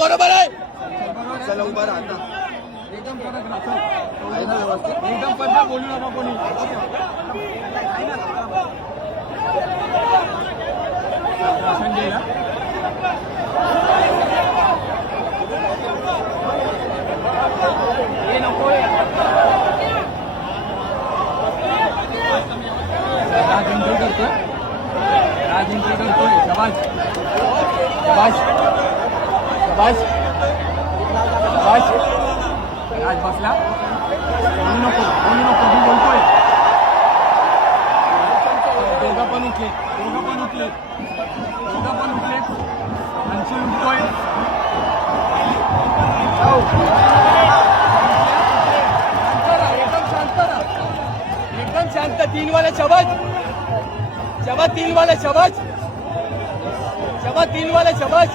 बरोबर आहे. चला उभा राहा आता. एकदम कडक राहा. एकदम कडक बोलू नका कोणी. संजय ना हे नको राज एंट्री करतोय. राज एंट्री करतोय. शाबाश शाबाश शाबाश शाबाश. राज बसला. बोलू नको मी बोलतोय. दोघं पण उठले. अंशुल उठतोय. एकदम शांत. 3 वाले शबाज 3 वाले शबाज.